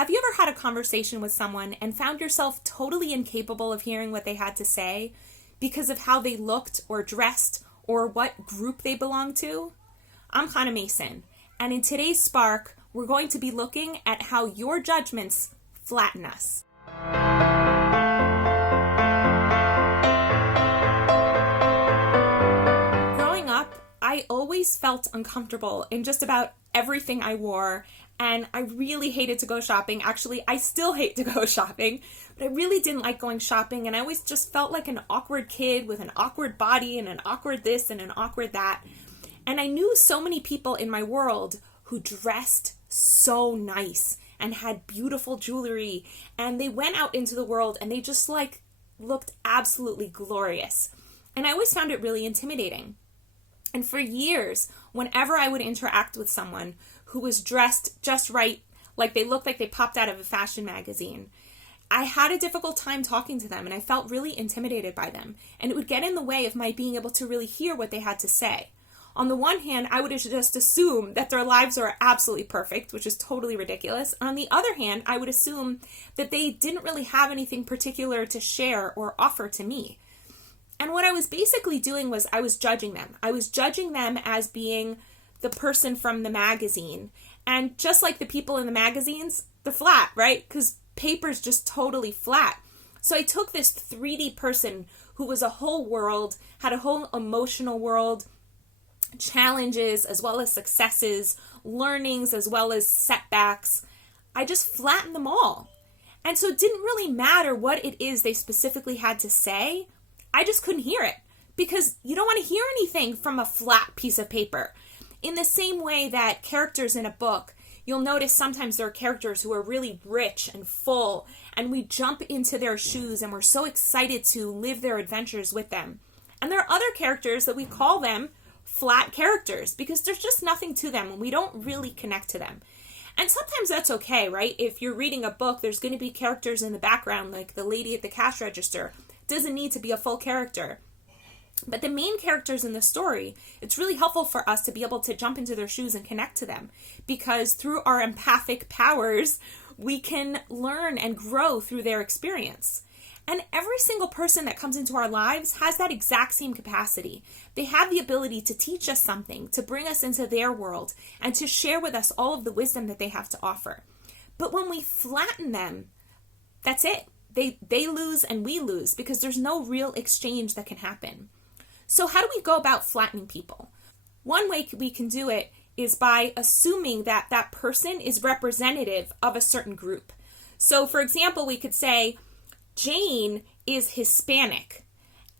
Have you ever had a conversation with someone and found yourself totally incapable of hearing what they had to say because of how they looked or dressed or what group they belonged to? I'm Hannah Mason, and in today's Spark, we're going to be looking at how your judgments flatten us. Growing up, I always felt uncomfortable in just about everything I wore, and I really hated to go shopping. Actually, I still hate to go shopping, but I really didn't like going shopping, and I always just felt like an awkward kid with an awkward body and an awkward this and an awkward that. And I knew so many people in my world who dressed so nice and had beautiful jewelry, and they went out into the world and they just looked absolutely glorious. And I always found it really intimidating. And for years, whenever I would interact with someone who was dressed just right, like they looked like they popped out of a fashion magazine, I had a difficult time talking to them, and I felt really intimidated by them. And it would get in the way of my being able to really hear what they had to say. On the one hand, I would just assume that their lives are absolutely perfect, which is totally ridiculous. And on the other hand, I would assume that they didn't really have anything particular to share or offer to me. And what I was basically doing was I was judging them. I was judging them as being the person from the magazine. And just like the people in the magazines, they're flat, right? Because paper's just totally flat. So I took this 3D person who was a whole world, had a whole emotional world, challenges as well as successes, learnings as well as setbacks. I just flattened them all. And so it didn't really matter what it is they specifically had to say. I just couldn't hear it, because you don't want to hear anything from a flat piece of paper. In the same way that characters in a book, you'll notice sometimes there are characters who are really rich and full, and we jump into their shoes and we're so excited to live their adventures with them. And there are other characters that we call them flat characters because there's just nothing to them and we don't really connect to them. And sometimes that's okay, right? If you're reading a book, there's going to be characters in the background, like the lady at the cash register. Doesn't need to be a full character. But the main characters in the story, it's really helpful for us to be able to jump into their shoes and connect to them, because through our empathic powers, we can learn and grow through their experience. And every single person that comes into our lives has that exact same capacity. They have the ability to teach us something, to bring us into their world, and to share with us all of the wisdom that they have to offer. But when we flatten them, that's it. They lose and we lose, because there's no real exchange that can happen. So how do we go about flattening people? One way we can do it is by assuming that that person is representative of a certain group. So for example, we could say, Jane is Hispanic,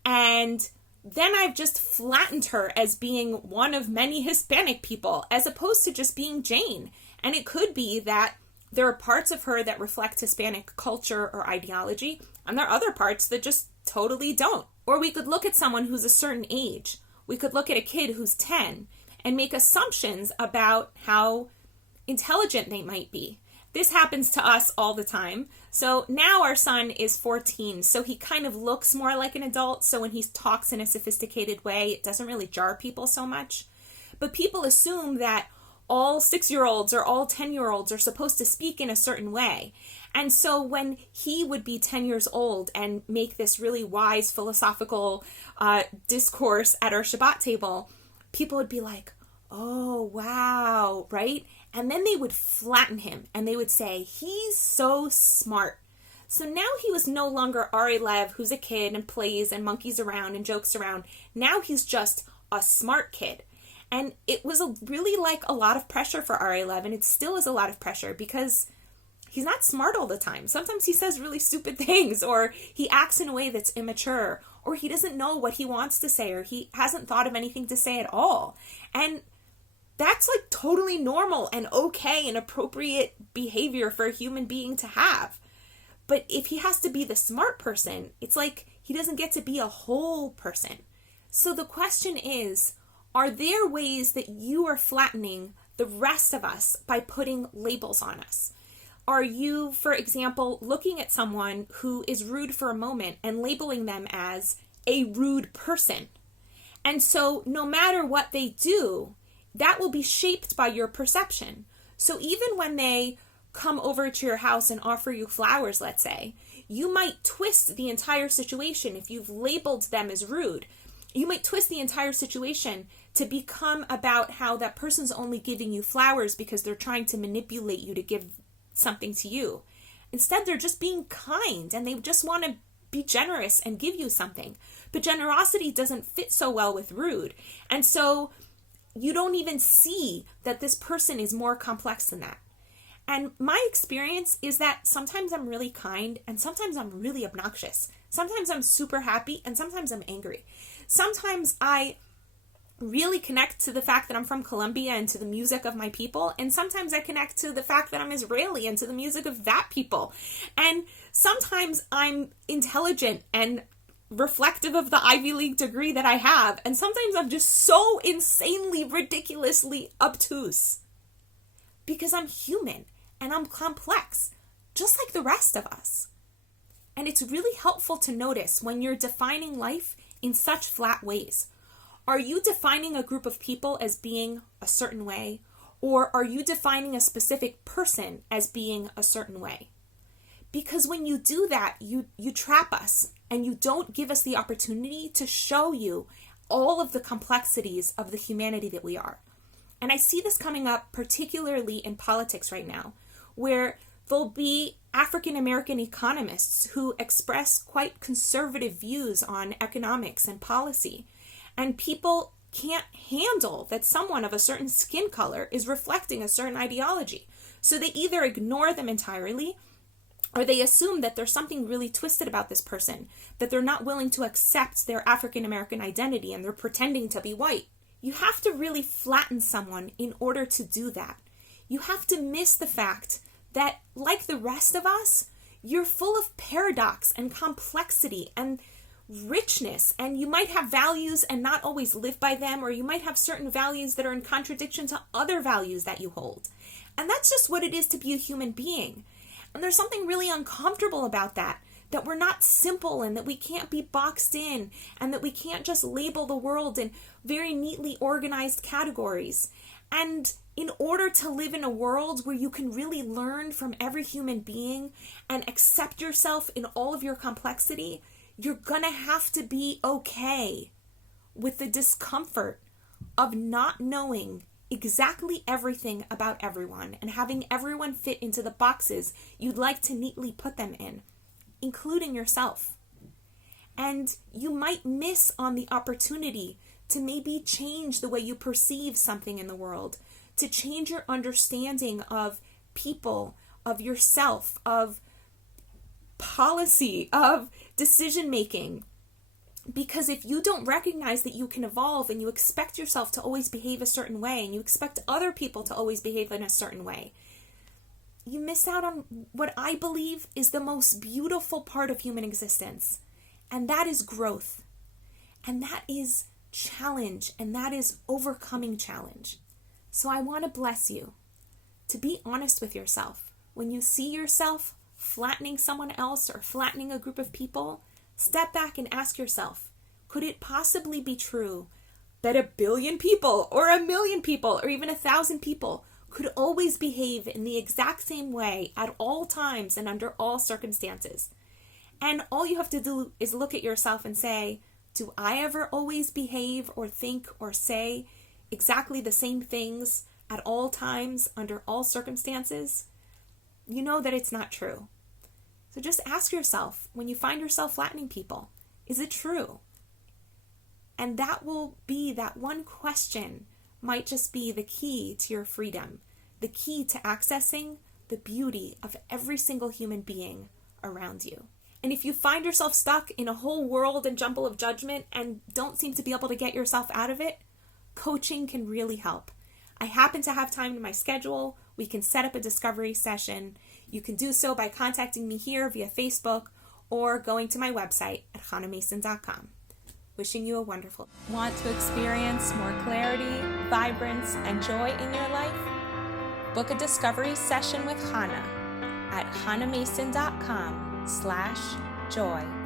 and then I've just flattened her as being one of many Hispanic people, as opposed to just being Jane. And it could be that there are parts of her that reflect Hispanic culture or ideology, and there are other parts that just totally don't. Or we could look at someone who's a certain age. We could look at a kid who's 10 and make assumptions about how intelligent they might be. This happens to us all the time. So now our son is 14, so he kind of looks more like an adult. So when he talks in a sophisticated way, it doesn't really jar people so much. But people assume that all 6-year-olds or all 10-year-olds are supposed to speak in a certain way. And so when he would be 10 years old and make this really wise philosophical discourse at our Shabbat table, people would be like, oh, wow, right? And then they would flatten him and they would say, he's so smart. So now he was no longer Ari Lev, who's a kid and plays and monkeys around and jokes around. Now he's just a smart kid. And it was really a lot of pressure for Ari Lev, and it still is a lot of pressure because he's not smart all the time. Sometimes he says really stupid things, or he acts in a way that's immature, or he doesn't know what he wants to say, or he hasn't thought of anything to say at all. And that's totally normal and okay and appropriate behavior for a human being to have. But if he has to be the smart person, it's like he doesn't get to be a whole person. So the question is, are there ways that you are flattening the rest of us by putting labels on us? Are you, for example, looking at someone who is rude for a moment and labeling them as a rude person? And so no matter what they do, that will be shaped by your perception. So even when they come over to your house and offer you flowers, let's say, you might twist the entire situation. If you've labeled them as rude, you might twist the entire situation to become about how that person's only giving you flowers because they're trying to manipulate you to give something to you. Instead, they're just being kind and they just want to be generous and give you something. But generosity doesn't fit so well with rude. And so you don't even see that this person is more complex than that. And my experience is that sometimes I'm really kind and sometimes I'm really obnoxious. Sometimes I'm super happy and sometimes I'm angry. Sometimes I really connect to the fact that I'm from Colombia and to the music of my people. And sometimes I connect to the fact that I'm Israeli and to the music of that people. And sometimes I'm intelligent and reflective of the Ivy League degree that I have. And sometimes I'm just so insanely, ridiculously obtuse. Because I'm human and I'm complex, just like the rest of us. And it's really helpful to notice when you're defining life in such flat ways. Are you defining a group of people as being a certain way? Or are you defining a specific person as being a certain way? Because when you do that, you trap us and you don't give us the opportunity to show you all of the complexities of the humanity that we are. And I see this coming up particularly in politics right now, where there'll be African American economists who express quite conservative views on economics and policy. And people can't handle that someone of a certain skin color is reflecting a certain ideology. So they either ignore them entirely, or they assume that there's something really twisted about this person, that they're not willing to accept their African American identity and they're pretending to be white. You have to really flatten someone in order to do that. You have to miss the fact that, like the rest of us, you're full of paradox and complexity and richness, and you might have values and not always live by them, or you might have certain values that are in contradiction to other values that you hold. And that's just what it is to be a human being. And there's something really uncomfortable about that we're not simple and that we can't be boxed in and that we can't just label the world in very neatly organized categories. And in order to live in a world where you can really learn from every human being and accept yourself in all of your complexity, you're gonna have to be okay with the discomfort of not knowing exactly everything about everyone and having everyone fit into the boxes you'd like to neatly put them in, including yourself. And you might miss on the opportunity to maybe change the way you perceive something in the world, to change your understanding of people, of yourself, of policy, of decision making. Because if you don't recognize that you can evolve and you expect yourself to always behave a certain way and you expect other people to always behave in a certain way, you miss out on what I believe is the most beautiful part of human existence. And that is growth. And that is challenge. And that is overcoming challenge. So I want to bless you to be honest with yourself. When you see yourself flattening someone else or flattening a group of people, step back and ask yourself, could it possibly be true that 1 billion people or 1 million people or even 1,000 people could always behave in the exact same way at all times and under all circumstances? And all you have to do is look at yourself and say, do I ever always behave or think or say exactly the same things at all times under all circumstances? You know that it's not true. So just ask yourself, when you find yourself flattening people, is it true? And that will be, that one question might just be the key to your freedom, the key to accessing the beauty of every single human being around you. And if you find yourself stuck in a whole world and jumble of judgment and don't seem to be able to get yourself out of it, coaching can really help. I happen to have time in my schedule. We can set up a discovery session. You can do so by contacting me here via Facebook or going to my website at hannahmason.com. Wishing you a wonderful day. Want to experience more clarity, vibrance, and joy in your life? Book a discovery session with Hannah at hannahmason.com/joy.